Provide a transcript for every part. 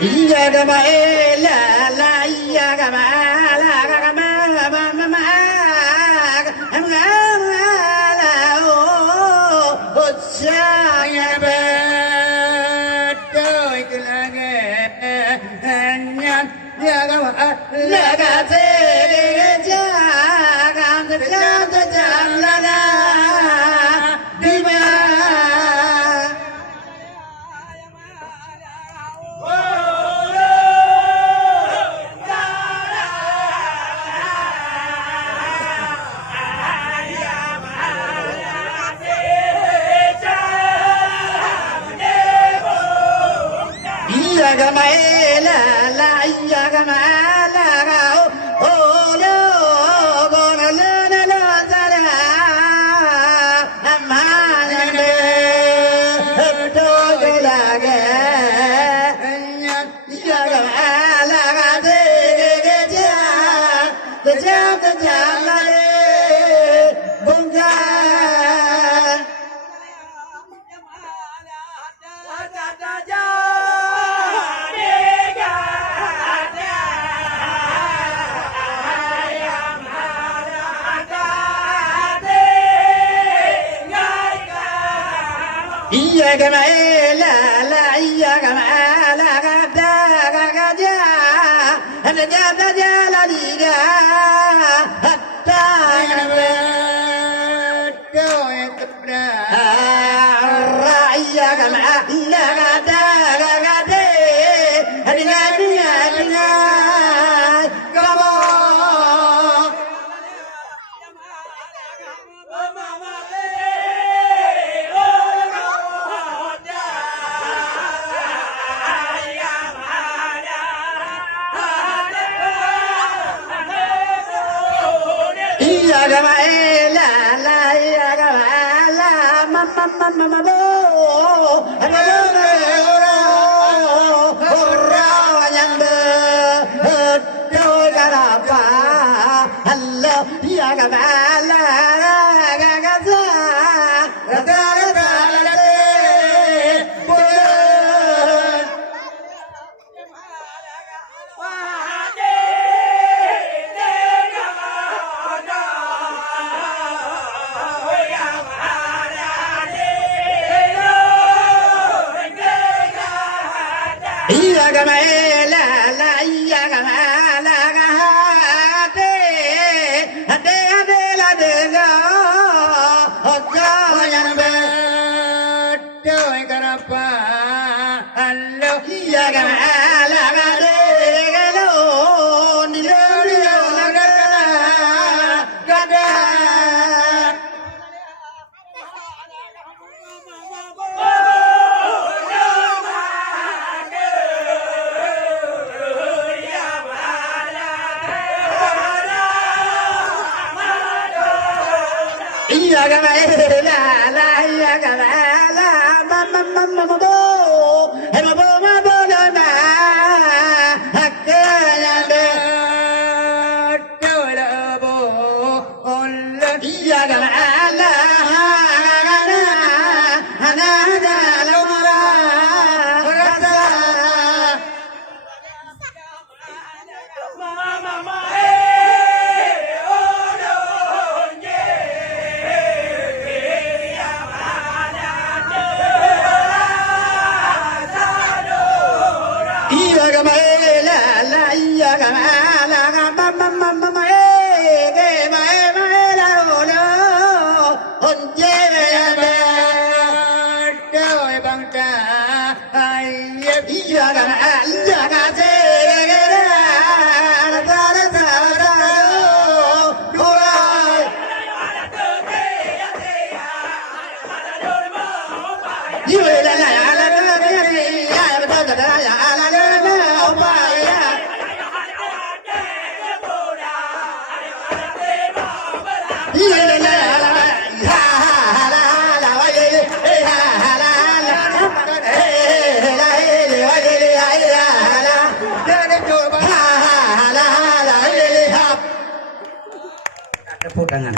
iya kama ela la iya kama la kama mama la o saya betul itu lagi hanya ya kama la kate jangan jangan la di mana kama ela la iya kama la oh lo gona la la zara amane to lage iya kama la ga de ja la le bunga iya kama ela la iya kama la ga ja ana ja la di ga hatta do ekra ra iya kama la ga de adina kama iya kama ela la iya kama la mama bo ora yang de do garapa Allah iya kama la ga za iya kama ela la iya kama la ga de la de ga hoja yang bedo karapa allo iya kama la ga de ga lo ni lo ga da iya kama ela la iya kama la mama bo bo na hakaya de tola bo olla iya kama la ana la mara rasa mama iya kama ela la iya kama la mama ke ma la lo onje ya ba do bang ta ai iya kama iya ka se ke la ta ora iya la la tepuk tangan.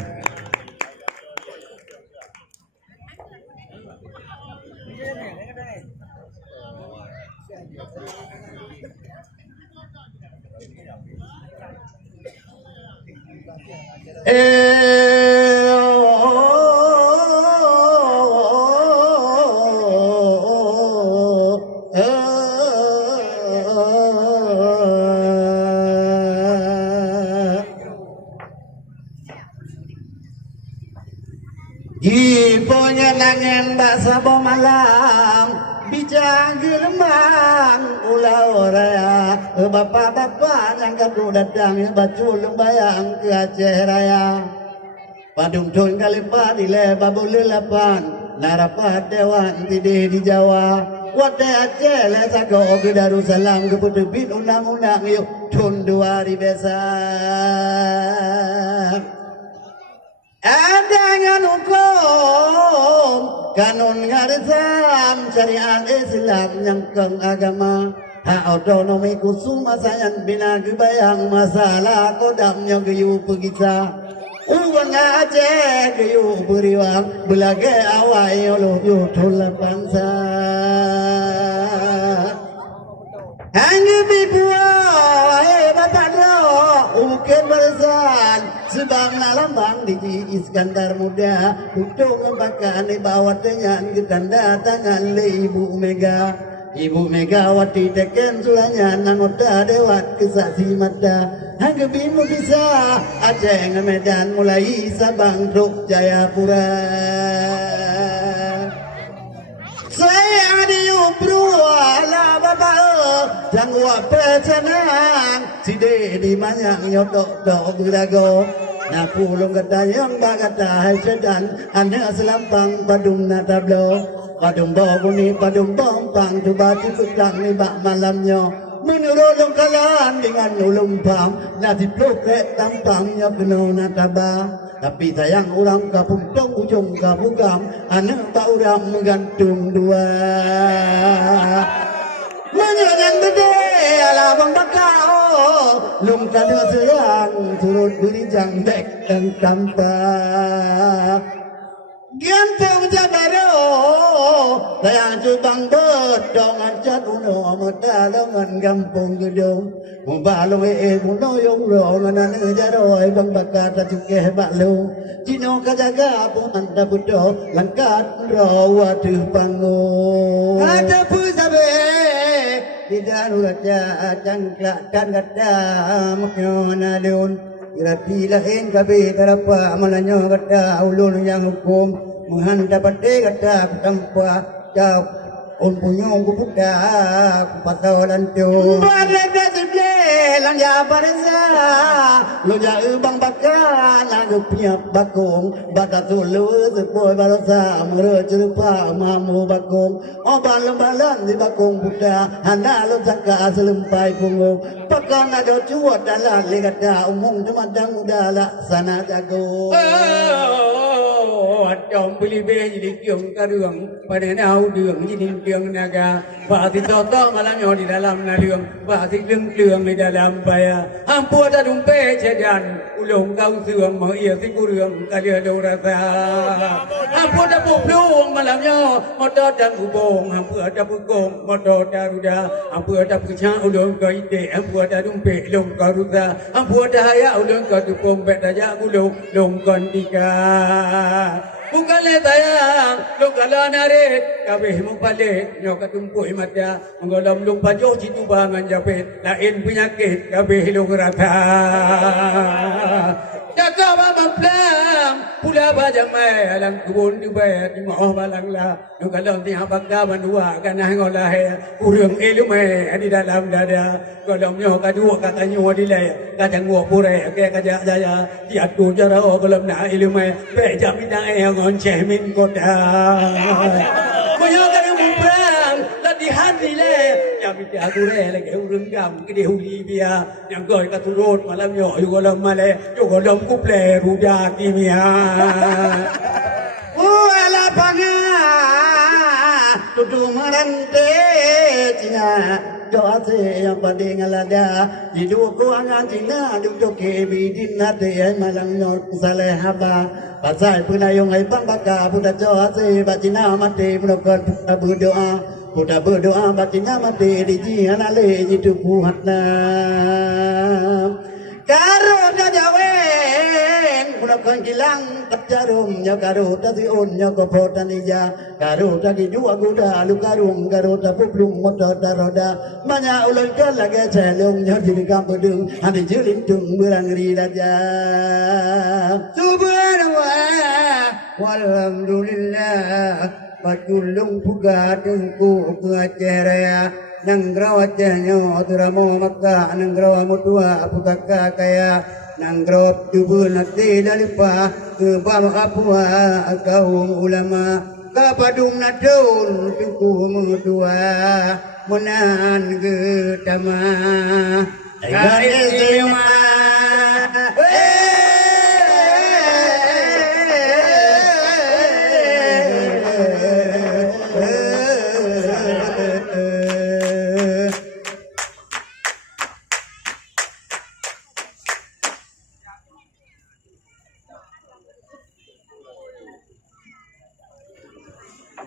Ibunya nangen baksa malam bijang gelembang ulau raya bapak-bapak yang kadu datang baju lembayang ke Aceh Raya padung tun kalipa dile babu lelapan narapat dewan tidih di Jawa wate Aceh le sago ke Darussalam ke putubin undang-undang yuk tun dua di besa Adangan hukum kanun ngarisam syariat Islam yang keng agama hak otonomi kusuma sayang bina kebayang masalah kodamnya geyu pegisa uang Aceh geyu beriwang belage awai oloh yutul bangsa Anggi bibuah bapak lo uken barisan sebang lambang di Iskandar muda untuk ngebakan bawa tenyan ketanda tangan le Ibu Megawati teken sulanya nangoda dewat kesaksi mata Anggi bimu bisa Aceh Medan mulai Sabang Truk Jayapura saya diubru ala bapak jangwa pecenang side di manyang nyodok dok birago na pulung gedayang bagata hai sedan ane selampang padung natablo padung boguni padung bompang coba tiputang ni bak malamnya menurut kalan dengan ulumpam nasi pluk tampangnya penuh nataba tapi sayang orang kapung tong ujung kabugam anak tak orang menggantung dua menyerang gede ala bang bakau lung kada sayang turut berijang dek dan tanpa gantung jabaro sayang cubang bedong ancat uno medalongan gampung gedung Balong muno yung rong anan jaroi bang bakat cuke baklu Cino kajaga pun anda budo langkat rawa tu pangu ada pusabe tidak nuraja jangklak dan kata makna leon irati lain kabe terapa malanyo kata ulun yang hukum menghanda pate kata tanpa jauh punyong kubuka patawalan tu barada sebe lanja barza loja bang bakan lagu punya bakong batatulu sepoi barasa mero cerupa mamu bakong oban lembalan di bakong buda handa lo saka selempai pungu pakan ada cuat dalam legata umum temadang muda laksana jago Jom beli beli jadi kiong karung pada nau đường jadi kiong naga bahasa toto malamnya di dalam naliung bahasa kiong di dalam baya hampur ada dumpe cedan ulung kau suang mau ia si kurung kali ada rasa hampur ada puplung malamnya motor dan ubong hampur ada pukung motor daruda hampur ada pucang ulung kau ide hampur ada dumpe ulung kau rusa hampur ada haya ulung kau tupung bet aja ulung ulung kontika bukan le tayang lo kala narik kabeh mo balik nyo katumpuk mata mengolom lung pajoh citu bangan japit lain penyakit kabeh lo rata jaga mama plam pula bajang mai alang kebun di bayat di moh balang la no kalon ti habakda manua kana ngolah urang elu mai di dalam dada kolom nyo kadua katanya di le kacang nguo pure ke kaja jaya di atu jara kolom na elu mai pe jamina ngon cemin kota koyo kana mumprang latihan di le jami ti aku le lagi urang gam ke di huli bia yang goi ka turut malam nyo yu kolom male yu kolom kuple ruda kimia ala panga tutu marante cina doa se yang pada ngalada hidup ku angan cina duduk ke bidin nate malang nyor saleh haba pasal penayung ai bang baka budak doa se bacina mate menokot berdoa bacina mate di jian ale hidup ku hatna karo jawen mulakan kilang kajarum nya garota si on nya kopotanija garota ki dua guda lukarung garota puplung motor daroda banyak ulun kalaga celung nya di kampung hati julin tung berangri raja subhanallah walhamdulillah patulung puga tungku keceraya nang rawatnya teramo maka nang rawamutua apukaka kaya nang grop tubuh nati lalipa ke bama apua kaum ulama kapadung nadul tungku mutua menan getama kaisima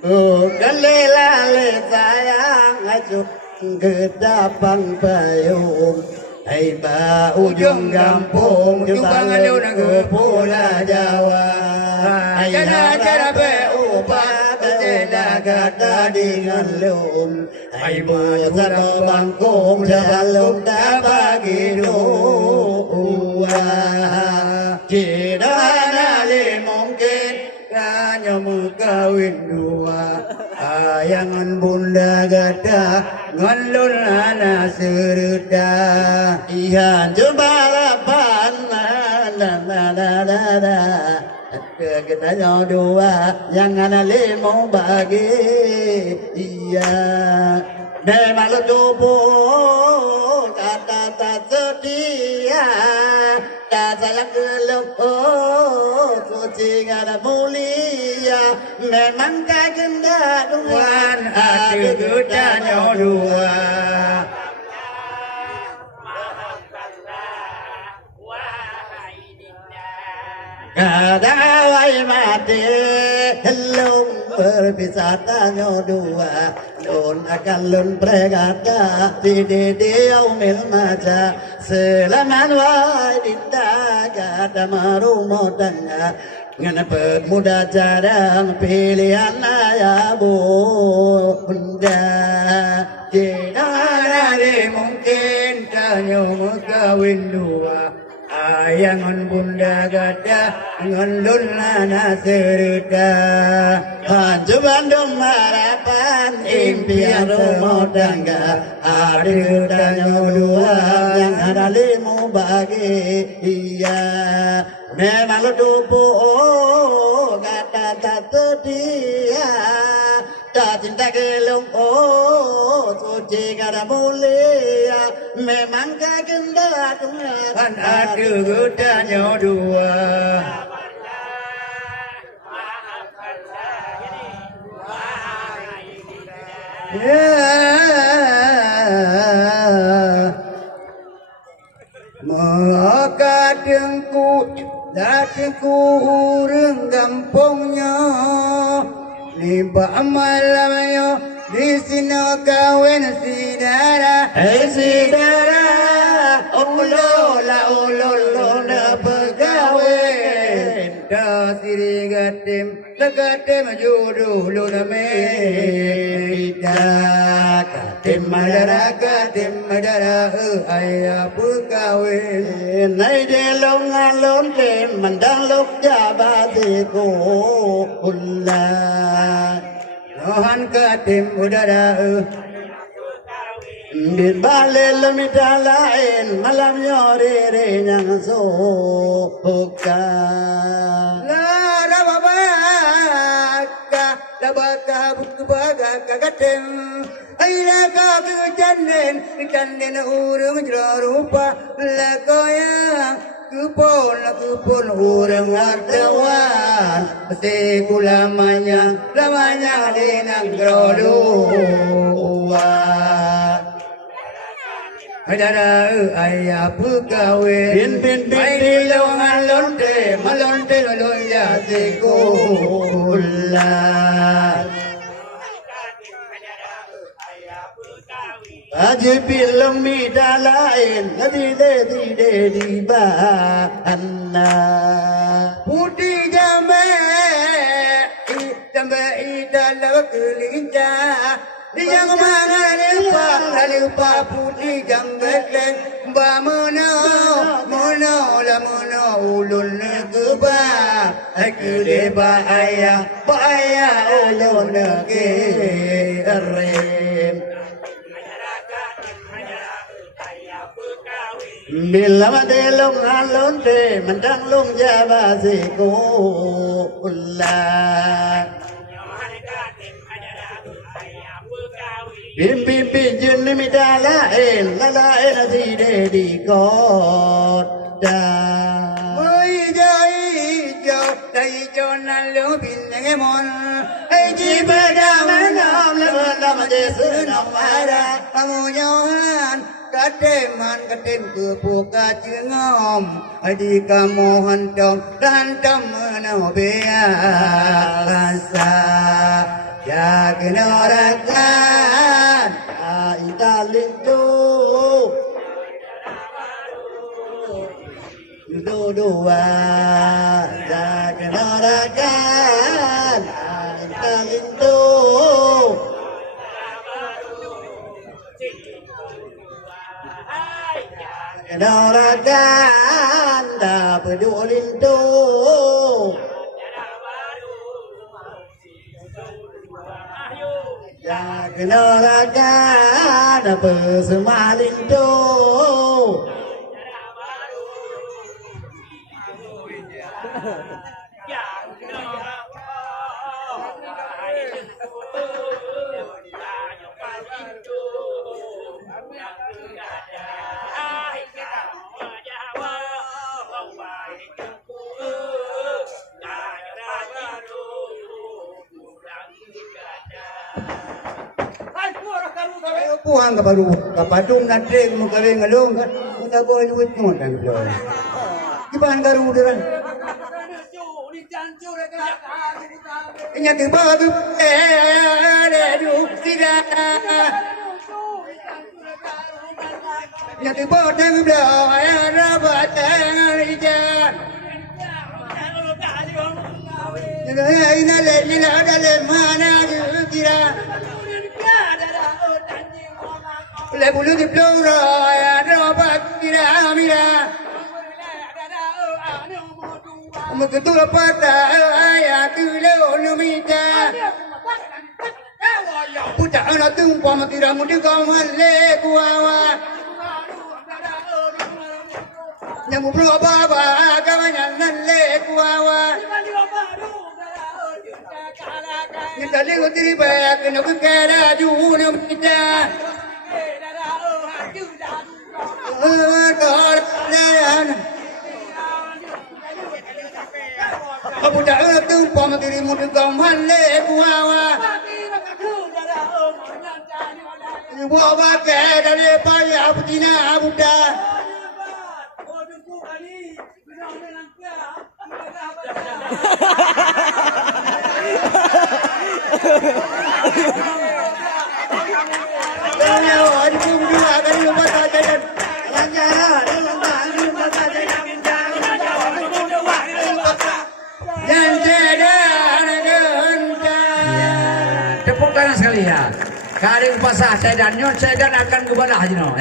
Kalilale sayang ajuk gedapang payung Hai ba ujung kampung Jumpa ngadu nanggu pula Jawa Hai jana be upah Keceda gata dengan lum Hai bersama bangkung Sebelum dah bagi dua Tidak mungkin Kanya mukawin dua Ayangan bunda gata Ngalun anak seruda Ihan jembalapan Kita dua Jangan lima bagi Iya Memang tubuh Kata tak setia Tak sayang gelap Suci ada mulia Memang kagenda Tuhan Ada gudanya dua Kadawai mati Helum berpisah tanya dua Lun akan lun pregata Didi dia umil maca Selaman wai dinda Kata marumo tangga Ngenepet muda jarang Pilihan ayah bunda Tidak ada mungkin Tanya mengkawin dua Ayangan bunda gada Ngelun lana seruda Hancu Bandung harapan Impian rumah tangga Ada tanya dua Yang ada lima bagi Iya Memang lo dupu Kata satu dia Tak cinta gelung Suci kada mulia Memang kagenda Tuhan ada gudanya dua Maka dengku Datangku hurung kampungnya Limbah malamnya di sini kawin sidara sidara ulo na pegawin da siri gatim jodoh lo na meda gatim madara ayah pegawin nai de long alon tem mandang lok jabatiku ulah Tuhan katim udara Di balik lemita lain Malam nyori yang suka La baka buku baga kagatem Aira ka kejanden urung jerupa La koyang kupon urang artawan pasti lamanya di nangrodua Adara ayah pegawai bin lewang lonte malonte loya sekolah Aji film mida lain, di ba anna. kelinca yang mana lupa putih janggeleng bamana la ulun keba kedeba ayah ulun ke rem bila madelong alon de mendang long jaba siku ulah bim jun mi dalaen di de di kot da oi jo dai jo nan lu bin ne mon ai ji ba da nam la ma de su nam ara amu yohan kademan kadem ke puka jengom adi kamohan dom dan dom no biasa ya genorakan italin tu dua ya genorakan italin tu Narakan da pedulin tu ya narakan da pesemalin tu puang ka baru kapadung na trek mo kawing along ka uta boy luwit mo tan blo iban garu deran nya ke ba du le du sida nya ke ba tan blo ra ba tan ija ina le ina le mana kira le bulu di plora ya pak kira mira begitu pata ya kilo numita puta ana tumpa matira mudi kamale kuawa nyamu bro baba kawanya nalle kuawa Nitali utiri bayak naku kera junu mita Abu dah tumpa matiri muda kamale kuawa Buat ke dari payah putina Abu dah Tepuk tangan sekali ya. Kali upasa saya dan nyon saya dan akan kepada haji no.